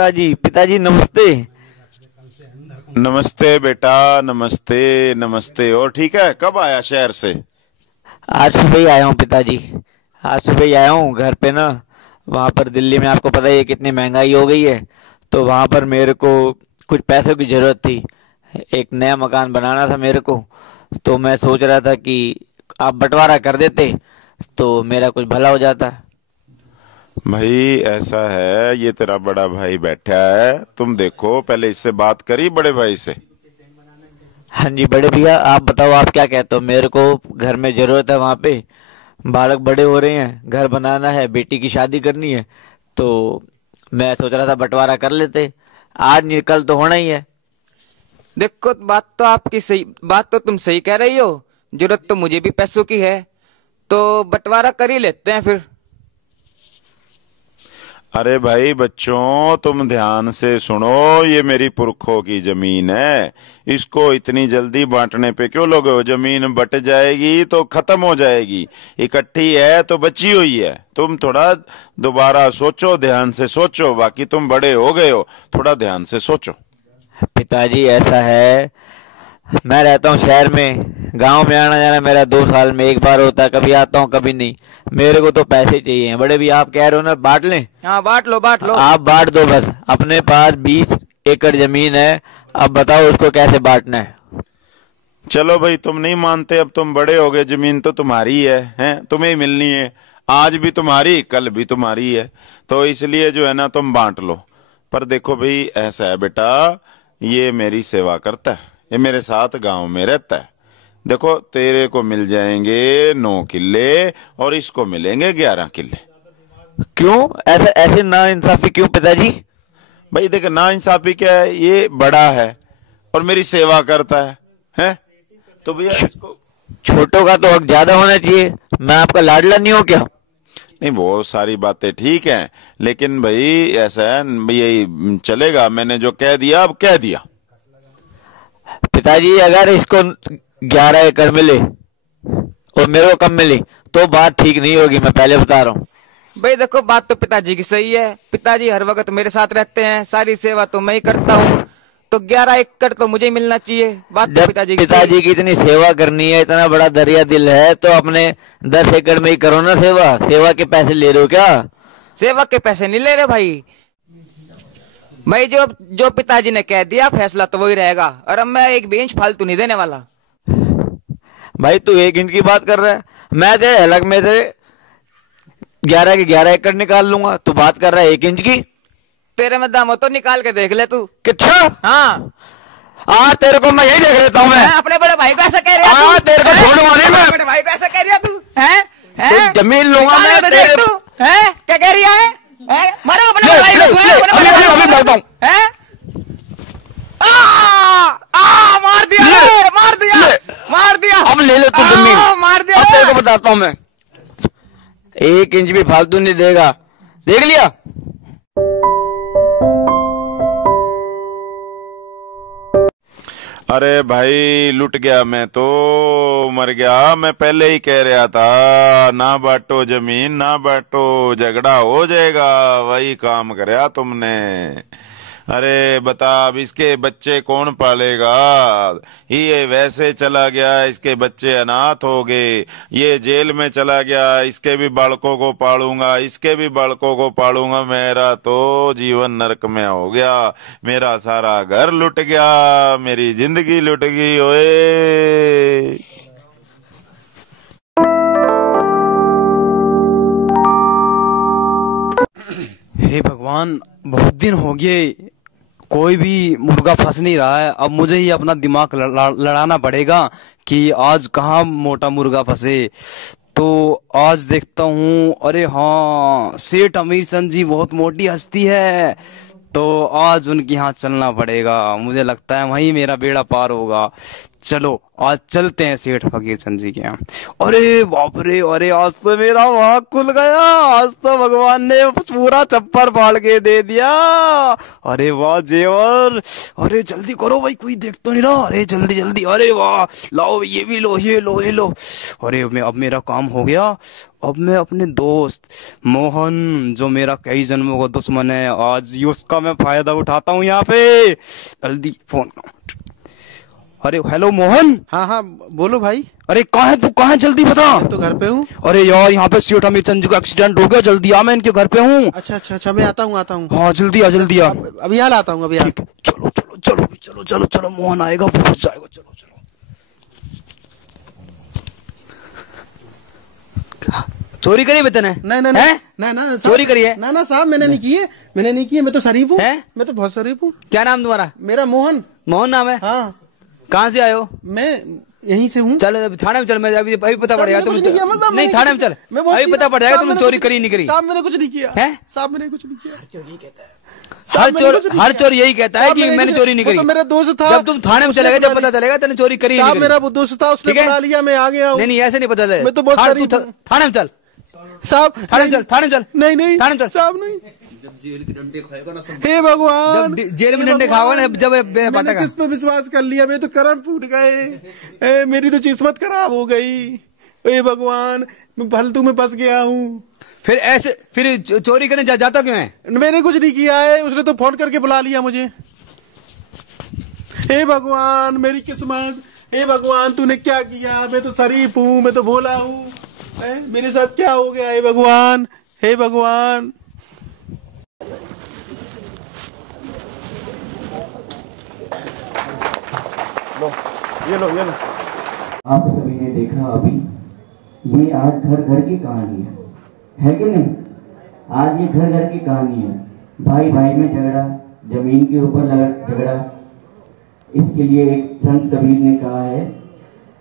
पिताजी। पिताजी नमस्ते। नमस्ते बेटा, नमस्ते नमस्ते। और ठीक है, कब आया शहर से? आज सुबह ही आया हूँ पिताजी। आज सुबह ही आया हूँ घर पे ना। वहाँ पर दिल्ली में आपको पता ही है कितनी महंगाई हो गई है। तो वहाँ पर मेरे को कुछ पैसों की जरूरत थी। एक नया मकान बनाना था मेरे को। तो मैं सोच रहा था कि आप बंटवारा कर देते तो मेरा कुछ भला हो जाता। भाई ऐसा है, ये तेरा बड़ा भाई बैठा है, तुम देखो पहले इससे बात करी बड़े भाई से। हाँ जी बड़े भैया, आप बताओ आप क्या कहते हो। मेरे को घर में जरूरत है, वहाँ पे बालक बड़े हो रहे हैं, घर बनाना है, बेटी की शादी करनी है। तो मैं सोच रहा था बंटवारा कर लेते। आज नहीं कल तो होना ही है। देखो बात तो तुम सही कह रही हो। जरूरत तो मुझे भी पैसों की है, तो बंटवारा कर ही लेते हैं फिर। अरे भाई बच्चों, तुम ध्यान से सुनो, ये मेरी पुरखों की जमीन है। इसको इतनी जल्दी बांटने पे क्यों लोगे हो? जमीन बट जाएगी तो खत्म हो जाएगी, इकट्ठी है तो बची हुई है। तुम थोड़ा दोबारा सोचो, ध्यान से सोचो। बाकी तुम बड़े हो गए हो, थोड़ा ध्यान से सोचो। पिताजी ऐसा है, मैं रहता हूँ शहर में। गांव में आना जाना मेरा 2 साल में एक बार होता है, कभी आता हूँ कभी नहीं। मेरे को तो पैसे चाहिए बड़े भी। आप कह रहे हो ना बांट लें, हाँ बांट लो बांट लो। आप बांट दो बस। अपने पास 20 एकड़ जमीन है, अब बताओ उसको कैसे बांटना है। चलो भाई, तुम नहीं मानते, अब तुम बड़े हो गए, जमीन तो तुम्हारी है, हैं? तुम्हें ही मिलनी है। आज भी तुम्हारी, कल भी तुम्हारी है। तो इसलिए जो है ना, तुम बांट लो। पर देखो भाई, ऐसा है बेटा, ये मेरी सेवा करता है, ये मेरे साथ गांव में रहता है। देखो, तेरे को मिल जाएंगे 9 किले और इसको मिलेंगे 11 किले। क्यों ऐसे ऐसे ना इंसाफी क्यों पिताजी? भाई देख, ना इंसाफी क्या है, ये बड़ा है और मेरी सेवा करता है? तो भैया इसको। छोटों का तो हक ज्यादा होना चाहिए। मैं आपका लाडला नहीं हूँ क्या? नहीं, बहुत सारी बातें ठीक हैं, लेकिन भाई ऐसा है, यही चलेगा। मैंने जो कह दिया, अब कह दिया। पिताजी अगर इसको 11 एकड़ मिले और मेरे को कम मिले तो बात ठीक नहीं होगी, मैं पहले बता रहा हूँ। भाई देखो, बात तो पिताजी की सही है। पिताजी हर वक्त मेरे साथ रहते हैं, सारी सेवा तो मैं ही करता हूँ, तो 11 एकड़ तो मुझे ही मिलना चाहिए। बात तो जब पिताजी की पिताजी की इतनी सेवा करनी है, इतना बड़ा दरिया दिल है, तो अपने 10 एकड़ में ही करो ना सेवा। सेवा के पैसे ले रहे हो क्या? सेवा के पैसे नहीं ले रहे भाई। भाई जो पिताजी ने कह दिया, फैसला तो वही रहेगा। और अब मैं एक भी इंच फालतू नहीं देने वाला। भाई तू 1 इंच की बात कर रहा है, मैं तेरे अलग में से 11 के 11 एकड़ निकाल लूंगा। तू बात कर रहा है 1 इंच की। तेरे में दम हो तो निकाल के देख ले तू। कितना? हाँ तेरे को मैं यही देख लेता हूँ। मैं अपने बड़े भाई को ऐसा कह रहा है तेरे को छोड़ूंगा नहीं मैं। बड़े भाई को ऐसा कह रहा तू है? जमीन लूंगा मैं तो तेरे। देख तू है क्या कह रही है? मारो अपने बड़े भाई को। अभी करता हूँ। मार दिया मार दिया मार दिया। अब ले ले तू जमीन। मार दिया। अब तेरे को बताता हूँ मैं, 1 इंच भी फालतू नहीं देगा। देख लिया? अरे भाई, लुट गया मैं तो, मर गया। मैं पहले ही कह रहा था, ना बांटो जमीन, ना बांटो, झगड़ा हो जाएगा। वही काम कराया तुमने। अरे बता, अब इसके बच्चे कौन पालेगा? ये वैसे चला गया, इसके बच्चे अनाथ हो गए। ये जेल में चला गया, इसके भी बालकों को पालूंगा, इसके भी बालकों को पालूंगा। मेरा तो जीवन नरक में हो गया। मेरा सारा घर लुट गया, मेरी जिंदगी लुट गई। ओए हे भगवान, बहुत दिन हो गए, कोई भी मुर्गा फंस नहीं रहा है। अब मुझे ही अपना दिमाग लड़ाना पड़ेगा कि आज कहाँ मोटा मुर्गा फंसे। तो आज देखता हूँ, अरे हाँ, सेठ अमीर चंद जी बहुत मोटी हस्ती है, तो आज उनके यहाँ चलना पड़ेगा। मुझे लगता है वहीं मेरा बेड़ा पार होगा। चलो आज चलते हैं सेठ फकीर चंद जी के यहाँ। अरे बाप रे, अरे आज तो मेरा वहां खुल गया, आज तो भगवान ने पूरा चप्पर फाड़ के दे दिया। अरे वाह जेवर, अरे जल्दी करो भाई, कोई देख तो नहीं रहा। अरे जल्दी जल्दी, अरे वाह, लाओ ये भी लो, ये लो, ये लो। अरे अब मेरा काम हो गया। अब मैं अपने दोस्त मोहन, जो मेरा कई जन्मों का दुश्मन है, आज उसका मैं फायदा उठाता हूँ यहाँ पे। जल्दी फोन। अरे हेलो मोहन। हाँ हाँ बोलो भाई। अरे कहाँ है तू, कहाँ है, जल्दी बता। मैं तो घर पे हूँ। अरे यार यहाँ पे सेठ अमित चंद जी का एक्सीडेंट हो गया, जल्दी आ, मैं इनके घर पे हूँ। अच्छा अच्छा अच्छा, मैं आता हूँ। हाँ जल्दी आ, जल्दी आ। अभी हाल आता हूँ, अभी हाल। ठीक है, चलो चलो चलो चलो चलो चलो, मोहन आएगा, वो फंस जाएगा। चलो चलो। चोरी करी बेतन है? नहीं नहीं नहीं ना ना चोरी करी है? ना ना साहब, मैंने नहीं की है, मैंने नहीं की है। मैं तो शरीफ हूँ, मैं तो बहुत शरीफ हूँ। क्या नाम तुम्हारा? मेरा मोहन। मोहन नाम है? हाँ। कहाँ से आए हो? मैं यहीं से हूँ। चल अभी थाने में चल, मैं अभी पता पड़ जाएगा तुम। नहीं थाने में चल, अभी पता पड़ जाएगा तुमने चोरी करी नहीं करी। साहब मैंने कुछ नहीं किया है, साहब मैंने कुछ नहीं किया। क्यों नहीं कहता है? हर चोर यही कहता है कि मैंने चोरी नहीं करी। तो मेरा दोस्त था। जब तुम थाने में चलेगा जब पता चलेगा तेने चोरी करी नहीं करी। मेरा वो दोस्त था, उसने बुला लिया, मैं आ गया हूँ। नहीं ऐसे नहीं पता चलेगा। मैं तो बहुत शरीफ हूँ। थाने में चल साहब, थाने में चल, थाने में चल। नहीं नहीं थाने में चल साहब, नहीं। जब जेल के डंडे खाएगा ना, हे भगवान, जब जेल में डंडे खाओगे ना, जब मैंने किस पे विश्वास कर लिया, मेरे तो करम फूट गए, मेरी तो किस्मत खराब हो गई। हे भगवान, मैं फालतू में फंस गया हूँ। फिर ऐसे फिर चोरी करने जाता क्यों है? मैंने कुछ नहीं किया है, उसने तो फोन करके बुला लिया मुझे। हे भगवान मेरी किस्मत, हे भगवान तूने क्या किया? मैं तो शरीफ हूँ, मैं तो भोला हूँ, मेरे साथ क्या हो गया? हे भगवान, हे भगवान। ये लो ये लो। आप सभी ने देखा अभी, ये आज घर घर की कहानी है कि नहीं? आज ये घर घर की कहानी है। भाई भाई में झगड़ा, जमीन के ऊपर झगड़ा। इसके लिए एक संत कबीर ने कहा है,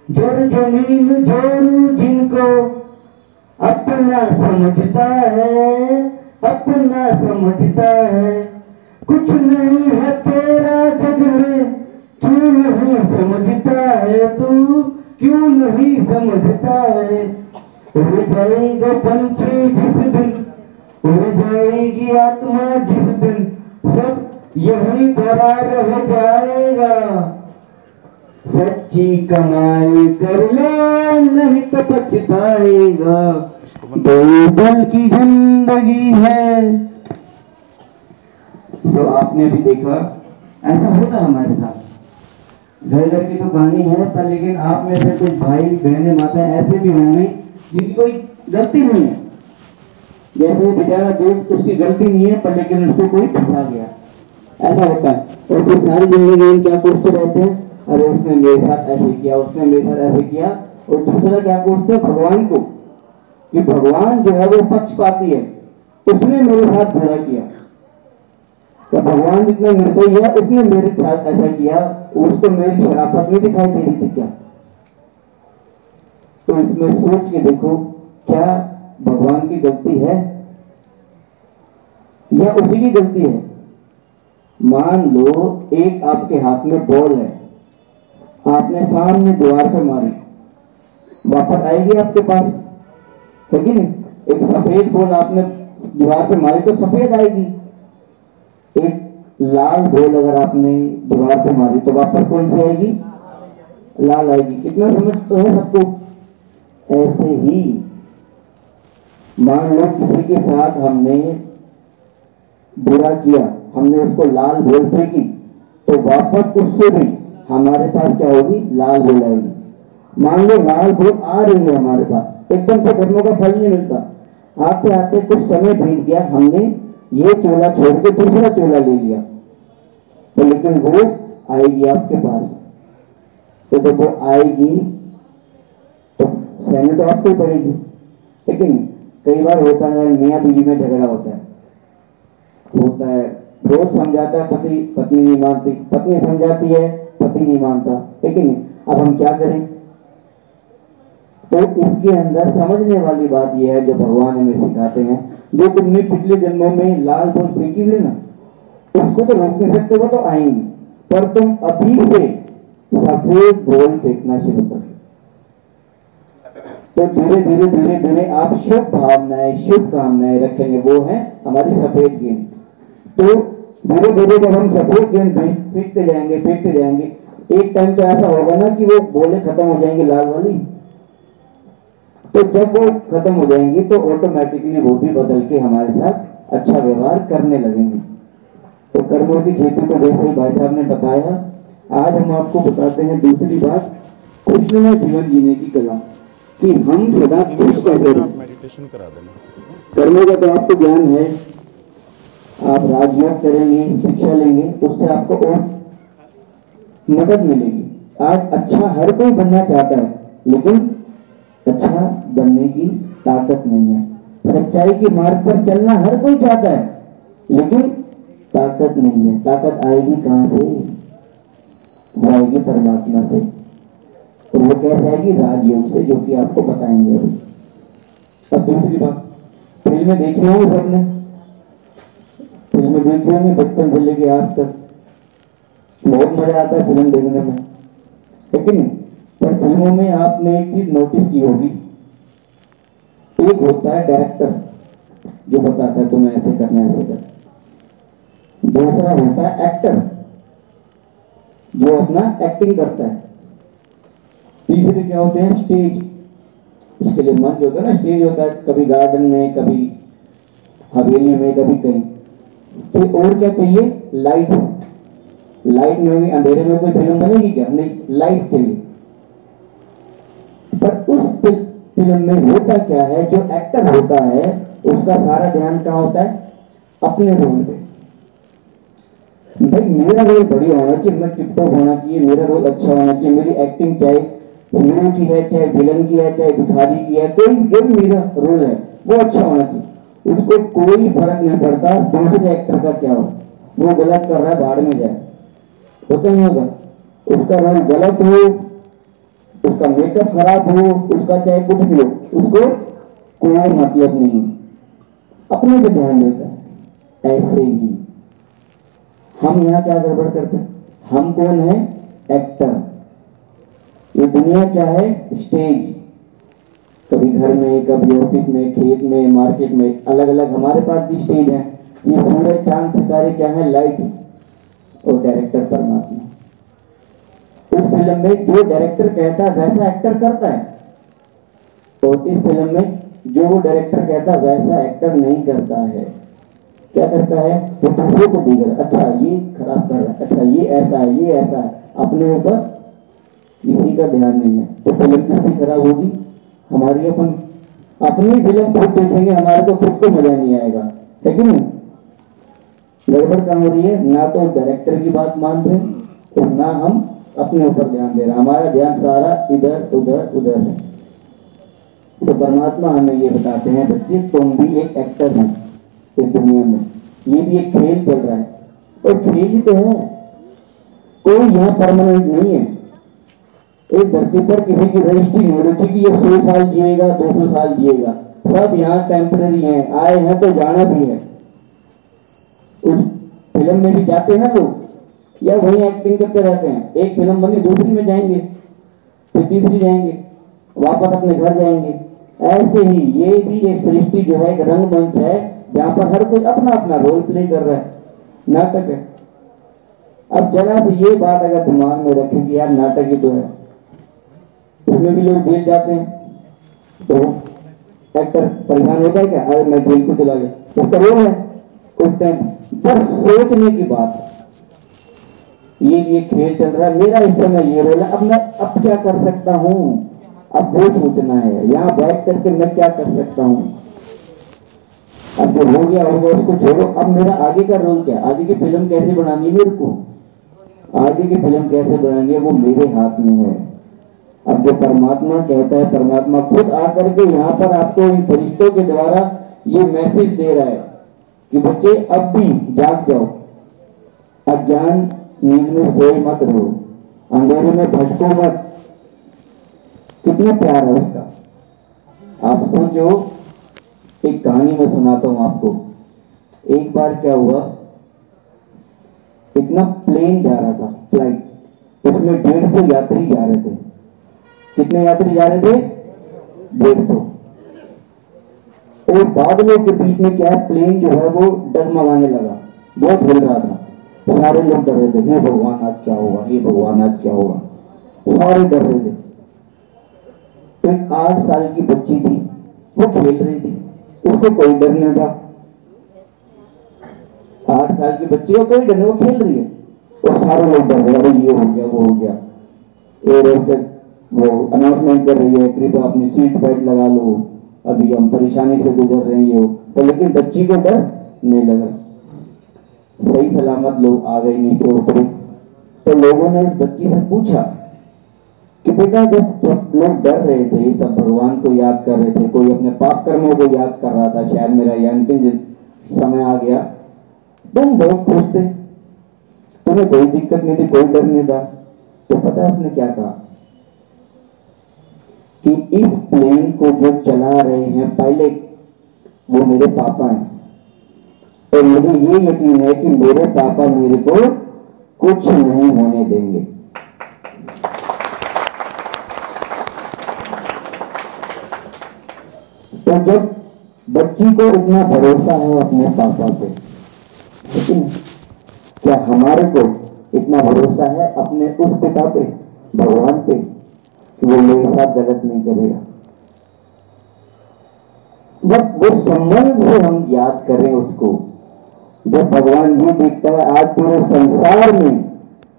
जड़ जमीन जोरू जिनको अपना समझता है, अपना समझता है, कुछ नहीं है तेरा जग में, क्यों नहीं समझता है तू, क्यों नहीं समझता है। उड़ जाएगा पंछी जिस दिन, उड़ जाएगी आत्मा जिस दिन, सब यही धरा रह जाएगा। सच्ची कमाई कर ले, नहीं तो पछताएगा। दो पल की जिंदगी है। तो आपने भी देखा, ऐसा होता हमारे साथ। घर घर की तो कहानी है, पर लेकिन आप में से कुछ भाई बहनें माताएं ऐसे भी होंगे जिनकी कोई गलती नहीं है। जैसे बेचारा दोस्त, उसकी गलती नहीं है, पर लेकिन उसको कोई फंसा गया, ऐसा होता है। और फिर सारी जिंदगी में क्या कोसते रहते हैं, अरे उसने मेरे साथ ऐसे किया, उसने मेरे साथ ऐसे किया। और दूसरा क्या कोसते हैं? भगवान को, कि भगवान जो है वो पक्षपाती है, उसने मेरे साथ बुरा किया। क्या भगवान जितना निर्दयी है, उसने मेरे साथ ऐसा किया, उसको मेरी शराफत नहीं दिखाई दे रही थी क्या? तो इसमें सोच के देखो, क्या भगवान की गलती है या उसी की गलती है? मान लो एक आपके हाथ में बॉल है, आपने सामने दीवार पर मारी, वापस आएगी आपके पास, है कि नहीं? एक सफेद बॉल आपने दीवार पर मारी तो सफेद आएगी, एक लाल बॉल अगर आपने दीवार पर मारी तो वापस कौन सी आएगी? लाल आएगी। इतना समझ तो है सबको। ऐसे ही मान लो किसी के साथ हमने बुरा किया, हमने उसको लाल बॉल फेंकी, तो वापस उससे भी हमारे पास क्या होगी? लाल बॉल आएगी। मान लो लाल बॉल आ रही है हमारे पास, एकदम से कर्मों का फल नहीं मिलता, आते आते कुछ समय बीत गया, हमने ये चोला छोड़ के दूसरा चोला ले लिया, तो लेकिन वो आएगी आपके पास। तो जब वो आएगी तो सहने तो आपको ही पड़ेगी, लेकिन कई बार होता है मियां बीवी में झगड़ा होता है, रोज समझाता है पति, पत्नी नहीं मानती, पत्नी समझाती है, पति नहीं मानता, लेकिन अब हम क्या करें? तो इसके अंदर समझने वाली बात यह है, जो भगवान हमें सिखाते हैं, जो तुमने पिछले जन्मों में लाल बॉल फेंकी हुई ना, उसको तो रोक नहीं सकते, वो तो आएंगी, पर तुम अभी से सफेद बॉल फेंकना शुरू कर। तो धीरे धीरे धीरे धीरे आप शुभ भावनाएं शुभ कामनाएं रखेंगे, वो है हमारी सफेद गेंद। तो धीरे धीरे जब हम सफेद गेंद फेंकते जाएंगे, एक टाइम तो ऐसा होगा ना कि वो बॉलें खत्म हो जाएंगी लाल वाली। तो जब वो खत्म हो जाएंगी तो ऑटोमेटिकली वो भी बदल के हमारे साथ अच्छा व्यवहार करने लगेंगे। तो कर्मों की खेती को जैसे ही भाई साहब ने बताया, आज हम आपको बताते हैं दूसरी बात, खुशनुमा जीवन जीने की कला, कि हम सदा खुश कैसे रहें। मेडिटेशन करा देना। कर्मों का तो आपको ज्ञान है, आप राजयोग करेंगे, शिक्षा लेंगे, उससे आपको और मदद मिलेगी। आज अच्छा हर कोई बनना चाहता है, लेकिन अच्छा बनने की ताकत नहीं है। सच्चाई के मार्ग पर चलना हर कोई चाहता है, लेकिन ताकत नहीं है। ताकत आएगी कहां से? वो आएगी परमात्मा से। और वो कैसे आएगी? राजयोग से, जो कि आपको बताएंगे अभी। अब दूसरी बात, फिल्में देखी होंगी सबने, फिल्में देखी होंगी बचपन से लेके आज तक, बहुत मजा आता है फिल्म देखने में, लेकिन पर फिल्मों में आपने एक चीज नोटिस की होगी, एक होता है डायरेक्टर जो बताता है तुम्हें ऐसे करना ऐसे कर, दूसरा होता है एक्टर जो अपना एक्टिंग करता है, तीसरे क्या होते हैं? स्टेज। इसके लिए मंच होता है ना, स्टेज होता है, कभी गार्डन में, कभी हवेली में, कभी कहीं। फिर और क्या चाहिए? लाइट्स। लाइट नहीं होगी, अंधेरे में कोई फिल्म बनेगी क्या? नहीं, लाइट चाहिए। पर उस फिल्म में होता क्या है, जो एक्टर होता है उसका सारा ध्यान कहाँ होता है? अपने रोल पे। भाई मेरा रोल बढ़िया होना चाहिए, मैं टिप टॉप होना चाहिए, मेरा रोल अच्छा होना चाहिए, मेरी एक्टिंग चाहे हीरो की है, चाहे विलन की है, चाहे भिखारी की है, कोई जो मेरा रोल है वो अच्छा होना चाहिए। उसको कोई फर्क नहीं पड़ता दूसरे एक्टर का क्या हो, वो गलत कर रहा है बाहर में जाए, होता नहीं होगा। उसका रोल गलत हो, उसका मेकअप खराब हो, उसका चाहे कुछ भी हो, उसको कोई मतलब नहीं, अपने पे ध्यान देता है। ऐसे ही हम यहाँ क्या गड़बड़ करते हैं? हम कौन है? एक्टर। ये दुनिया क्या है? स्टेज। कभी घर में, कभी ऑफिस में, खेत में, मार्केट में, अलग अलग हमारे पास भी स्टेज है। ये सूरज चांद सितारे क्या है? लाइट्स। और डायरेक्टर परमात्मा। उस फिल्म में जो डायरेक्टर कहता है वैसा एक्टर करता है, और इस फिल्म में जो वो डायरेक्टर कहता है वैसा एक्टर नहीं करता है। क्या करता है? वो दूसरे को देख रहा है, अच्छा ये खराब कर रहा है, अच्छा ये ऐसा है, ये ऐसा है, अपने ऊपर किसी का ध्यान नहीं है। तो फिल्म किसकी खराब होगी? हमारी। अपनी फिल्म खुद देखेंगे, हमारे को खुद को मजा नहीं आएगा, है कि नहीं? गड़बड़ कहाँ हो रही है? ना तो डायरेक्टर की बात मान रहे और ना हम अपने ऊपर ध्यान दे रहे, हमारा ध्यान सारा इधर उधर उधर है। तो परमात्मा हमें ये बताते हैं, बच्चे तुम भी एक एक्टर हो इस दुनिया में, ये भी एक खेल चल रहा है, और खेल ही तो है, कोई यहाँ परमानेंट नहीं है। इस धरती पर किसी की रजिस्ट्री नहीं हो रही कि ये 100 साल जिएगा, 200 साल जिएगा, सब यहाँ टेम्पररी हैं, आए हैं तो जाना भी है। उस फिल्म में भी जाते हैं ना लोग, या वही एक्टिंग करते रहते हैं, एक फिल्म बनी दूसरी में जाएंगे, फिर तीसरी जाएंगे, वापस अपने घर जाएंगे। ऐसे ही ये भी एक सृष्टि जो है, एक रंगमंच है, जहां पर हर कोई अपना अपना रोल प्ले कर रहा है, नाटक है। अब जरा से ये बात अगर दिमाग में रखें कि यार नाटक ही तो है, उसमें भी लोग जेल जाते हैं, तो एक्टर परेशान होता है क्या? अरे मैं जेल को चला गया, उसका रोल है उस टाइम। बस सोचने की बात है, ये खेल चल रहा है, मेरा इस समय ये रोल है, अब मैं अब क्या कर सकता हूँ, अब वो सोचना है, यहाँ बैठ करके मैं क्या कर सकता हूँ। अब जो हो गया होगा उसको छोड़ो, अब मेरा आगे का रोल क्या? आगे की फिल्म कैसे बनानी है मेरे को, आगे की फिल्म कैसे बनानी है वो मेरे हाथ में है। अब जो परमात्मा कहता है, परमात्मा खुद आकर के यहाँ पर आपको इन फरिश्तों के द्वारा ये मैसेज दे रहा है कि बच्चे अब भी जाग जाओ, अज्ञान नींद में सोए मत रहो, अंधेरे में भटको मत। कितना प्यार है उसका। आप सोचो, एक कहानी मैं सुनाता हूं आपको। एक बार क्या हुआ, इतना प्लेन जा रहा था, फ्लाइट, उसमें 150 यात्री जा रहे थे। कितने यात्री जा रहे थे? 150। और बादलों के बीच में क्या है, प्लेन जो है वो डगमगाने लगा, बहुत हिल रहा था। सारे लोग डर रहे थे, हे भगवान आज क्या होगा, हे भगवान आज क्या होगा, सारे डर रहे थे। एक 8 साल की बच्ची थी, वो खेल रही थी, उसको कोई डर नहीं था। 8 साल की बच्ची को कोई डर नहीं, वो खेल रही है, और सारे लोग डर रहे, अरे ये हो गया, वो हो गया। एयर वो अनाउंसमेंट कर रही है, कृपया अपनी सीट बेल्ट लगा लो, अभी हम परेशानी से गुजर रहे हैं। तो लेकिन बच्ची को डर नहीं लगा, सही सलामत लोग आ गए, नीचे उतरे। तो लोगों ने उस बच्ची से पूछा कि बेटा, जब सब लोग डर रहे थे, सब भगवान को याद कर रहे थे, कोई अपने पाप कर्मों को याद कर रहा था, शायद मेरा ये अंतिम समय आ गया, तुम बहुत खुश थे, तुम्हें कोई दिक्कत नहीं थी, कोई डर नहीं था। तो पता है उसने क्या कहा कि इस प्लेन को जो चला रहे हैं पहले वो मेरे पापा हैं, और मुझे ये यकीन है कि मेरे पापा मेरे को कुछ नहीं होने देंगे। तो जब बच्ची को इतना भरोसा है अपने पापा पे, लेकिन क्या हमारे को इतना भरोसा है अपने उस पिता पे, भगवान पे, कि वो मेरे साथ गलत नहीं करेगा? बस वो संबंध से हम याद करें उसको। जब भगवान ये देखता है आज पूरे संसार में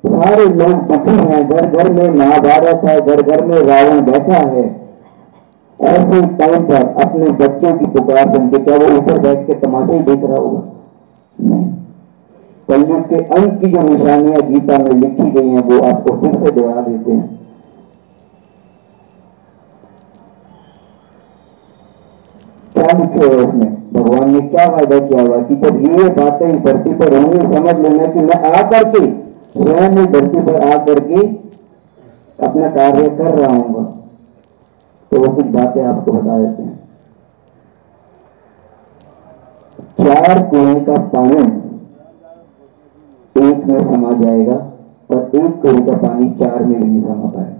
सारे लोग दुखी हैं, घर घर में महाभारत है, घर घर में रावण बैठा है, ऐसे टाइम पर अपने बच्चों की पुकार सुन के क्या वो ऊपर बैठ के तमाशे ही देख रहा होगा? नहीं। कलयुग के अंत की जो निशानियां गीता में लिखी गई हैं वो आपको फिर से दोहरा देते हैं। क्या लिखे हुए उसमें? भगवान ने क्या वायदा किया हुआ कि जब ये बातें इस धरती पर होंगी, समझ लेना कि मैं आकर के स्वयं इस धरती पर आकर के अपना कार्य कर रहा हूँ। तो वो कुछ बातें आपको बता देते हैं। 4 कुएं का पानी एक में समा जाएगा, पर एक कुएं का पानी 4 में भी नहीं समा पाएगा।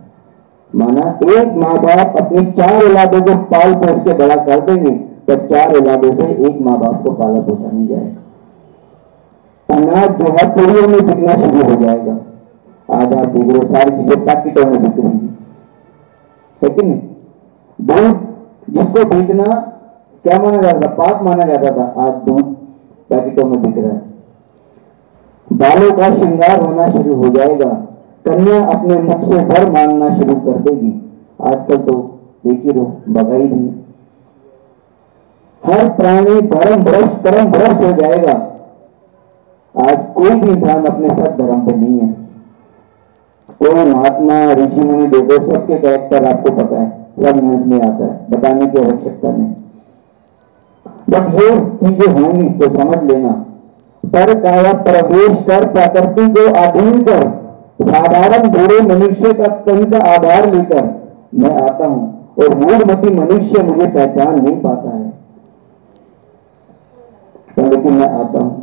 माना एक माँ बाप अपनी 4 औलादों को पाल पोस के बड़ा कर देंगे, तो 4 औलादों से एक माँ बाप को पाला पोसा नहीं जाएगा। अनाज जो है पुड़ियों में बिकना शुरू हो जाएगा। आज आप देख रहे सारी चीजें पैकेटों में बिक रही है, लेकिन दूध जिसको बेचना क्या माना जाता था? पाप माना जाता था, आज दूध पैकेटों में बिक रहा है। बालों का श्रृंगार होना शुरू हो जाएगा, कन्या अपने मुख से वर मांगना शुरू कर देगी। आजकल तो देखिए लो बगाई नहीं, हर प्राणी धर्म भ्रष्ट कर्म भ्रष्ट हो जाएगा। आज कोई भी इंसान अपने सत धर्म पे नहीं है। कोई महात्मा ऋषि मुनि देखो, सबके कैरेक्टर आपको पता है, सब न्यूज में आता है, बताने की आवश्यकता नहीं। जब ये चीजें होंगी तो समझ लेना, पर काया प्रवेश कर प्रकृति को अधीन कर साधारण बूढ़े मनुष्य का तन का आधार लेकर मैं आता हूं, और मूढ़मती मनुष्य मुझे पहचान नहीं पाता है, तो लेकिन मैं आता हूं।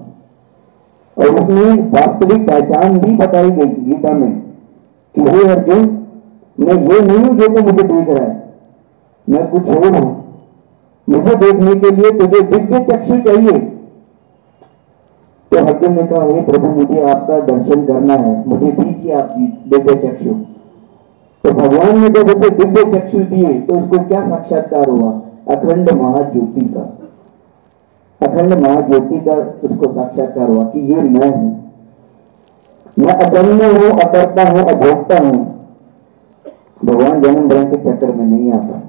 और उसमें वास्तविक पहचान भी बताई गई गीता में कि हे अर्जुन, मैं ये नहीं हूं जो तू मुझे देख रहा है, मैं कुछ और हूं। मुझे देखने के लिए तुझे दिव्य चक्षु चाहिए। तो अर्जुन ने कहा, हे प्रभु, मुझे आपका दर्शन करना है, मुझे दीजिए आप दिव्य चक्षु। तो भगवान ने जब उसे दिव्य चक्षु दिए तो उसको क्या साक्षात्कार हुआ? अखंड महाज्योति का, अखंड महाज्योति का उसको साक्षात्कार हुआ कि ये मैं हूं, मैं अजन्य हूं, अकर्ता हूं, अभोक्ता हूं। भगवान जन्म मरण के चक्कर में नहीं आता,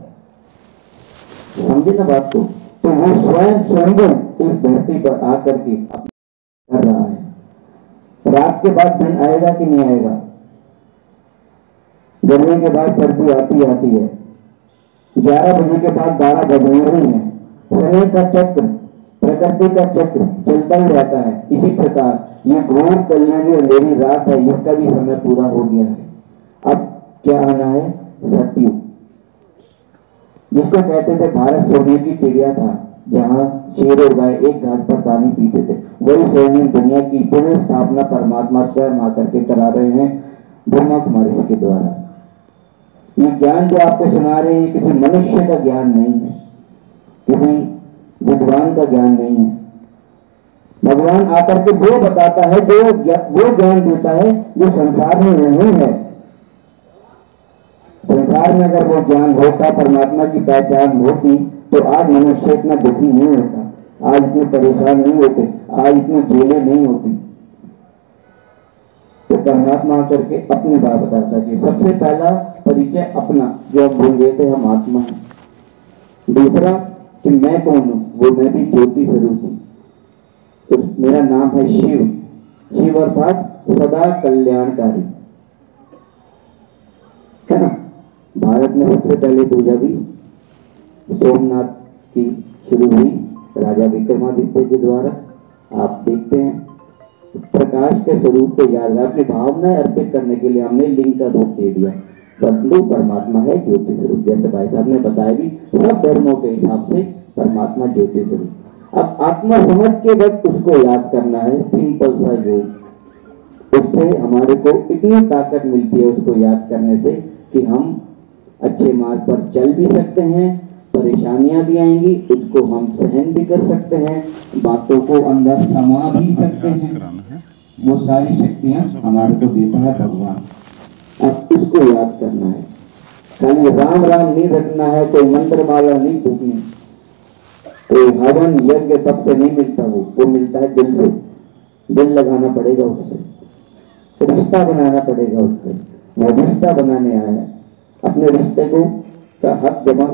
समझे ना बात को? तो वो स्वयं स्वयं इस धरती पर आकर के कर रहा है। रात के बाद दिन आएगा कि नहीं आएगा? गर्मी के बाद सर्दी आती आती है, 11 बजे के बाद 12 बजने ही है। समय का चक्र, प्रकृति का चक्र चलता ही रहता है। इसी प्रकार ये घोर कलयुगी अंधेरी रात है, इसका भी समय पूरा हो गया है। अब क्या आना है? सतयुग, जिसको कहते थे भारत सोने की चिड़िया था, जहां शेर और गाय एक घाट पर पानी पीते थे। वही स्वर्णिम दुनिया की पुनः स्थापना परमात्मा स्वयं आकर के करा रहे हैं। ब्रह्मा कुमारी के द्वारा। ये ज्ञान जो आपको सुना रहे हैं किसी मनुष्य का ज्ञान नहीं है, किसी विद्वान का ज्ञान नहीं है। भगवान आकर के वो बताता है, जो वो ज्ञान देता है जो संसार में नहीं है। संसार में अगर वो ज्ञान होता, परमात्मा की पहचान होती, तो आज मनुष्य इतना दुखी नहीं होता, आज इतने परेशान नहीं होते, आज इतनी जेलें नहीं होती। तो परमात्मा आकर के अपनी बात बताता कि सबसे पहला परिचय अपना, जो हम भूल गए थे, हम आत्मा हैं। दूसरा कि मैं कौन हूं, वो मैं भी ज्योति स्वरूप हूं। तो मेरा नाम है शिव। शिव अर्थात सदा कल्याणकारी, है ना। भारत में सबसे पहले पूजा भी सोमनाथ की शुरू हुई राजा विक्रमादित्य के द्वारा। आप देखते हैं प्रकाश के स्वरूप को याद है, अपनी भावनाएं अर्पित करने के लिए हमने लिंग का रूप दे दिया, परंतु परमात्मा है ज्योति स्वरूप। जैसे भाई साहब ने बताया भी, सब धर्मों के हिसाब से परमात्मा ज्योति स्वरूप। अब आत्मा समझ के वक्त उसको याद करना है, सिंपल सा योग। उससे हमारे को इतनी ताकत मिलती है उसको याद करने से कि हम अच्छे मार्ग पर चल भी सकते हैं, परेशानियां भी आएंगी उसको हम सहन भी कर सकते हैं, बातों को अंदर समा भी सकते हैं। वो सारी शक्तियां हमारे को देता है भगवान। अब उसको याद करना है, खाली राम राम नहीं रखना है, कोई मंत्र माला नहीं फूकनी, कोई हवन यज्ञ तब से नहीं मिलता, वो मिलता है दिल से। दिल लगाना पड़ेगा उससे, रिश्ता बनाना पड़ेगा उससे। वो रिश्ता बनाने आया है, अपने रिश्ते को का हक जमा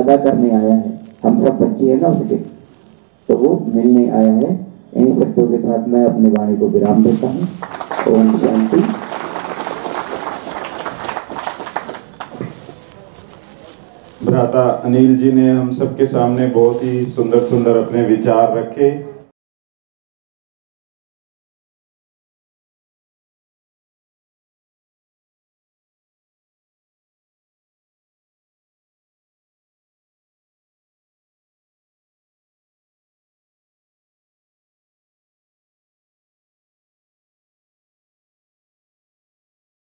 अदा करने आया है। हम सब बच्चे हैं ना उसके, तो वो मिलने आया है। इन्हीं शब्दों के साथ मैं अपनी वाणी को विराम देता हूँ। ओम शांति। भ्राता अनिल जी ने हम सबके सामने बहुत ही सुंदर सुंदर अपने विचार रखे।